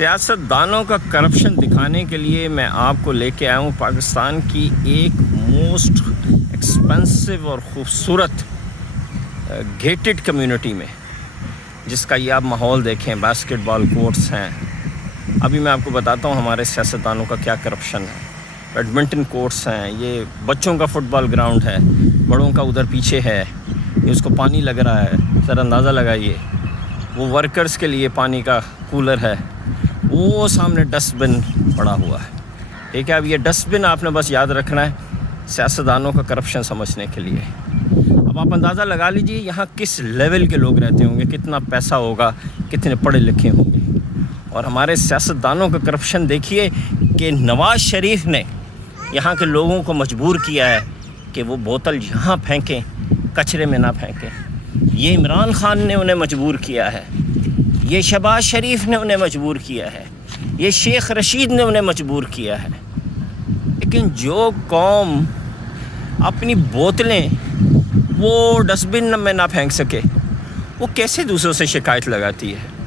سیاست دانوں کا کرپشن دکھانے کے لیے میں آپ کو لے کے آیا ہوں پاکستان کی ایک موسٹ ایکسپینسو اور خوبصورت گیٹڈ کمیونٹی میں، جس کا یہ آپ ماحول دیکھیں، باسکٹ بال کورٹس ہیں۔ ابھی میں آپ کو بتاتا ہوں ہمارے سیاستدانوں کا کیا کرپشن ہے۔ بیڈمنٹن کورٹس ہیں، یہ بچوں کا فٹ بال گراؤنڈ ہے، بڑوں کا ادھر پیچھے ہے، یہ اس کو پانی لگ رہا ہے، سر اندازہ لگائیے۔ وہ ورکرز کے لیے پانی کا کولر ہے، وہ سامنے ڈسٹ بن پڑا ہوا ہے۔ ٹھیک ہے، اب یہ ڈسٹ بن آپ نے بس یاد رکھنا ہے سیاستدانوں کا کرپشن سمجھنے کے لیے۔ اب آپ اندازہ لگا لیجئے یہاں کس لیول کے لوگ رہتے ہوں گے، کتنا پیسہ ہوگا، کتنے پڑھے لکھے ہوں گے۔ اور ہمارے سیاستدانوں کا کرپشن دیکھیے کہ نواز شریف نے یہاں کے لوگوں کو مجبور کیا ہے کہ وہ بوتل یہاں پھینکیں، کچرے میں نہ پھینکیں۔ یہ عمران خان نے انہیں مجبور کیا ہے، یہ شہباز شریف نے انہیں مجبور کیا ہے، یہ شیخ رشید نے انہیں مجبور کیا ہے۔ لیکن جو قوم اپنی بوتلیں وہ ڈسٹ بن میں نہ پھینک سکے، وہ کیسے دوسروں سے شکایت لگاتی ہے؟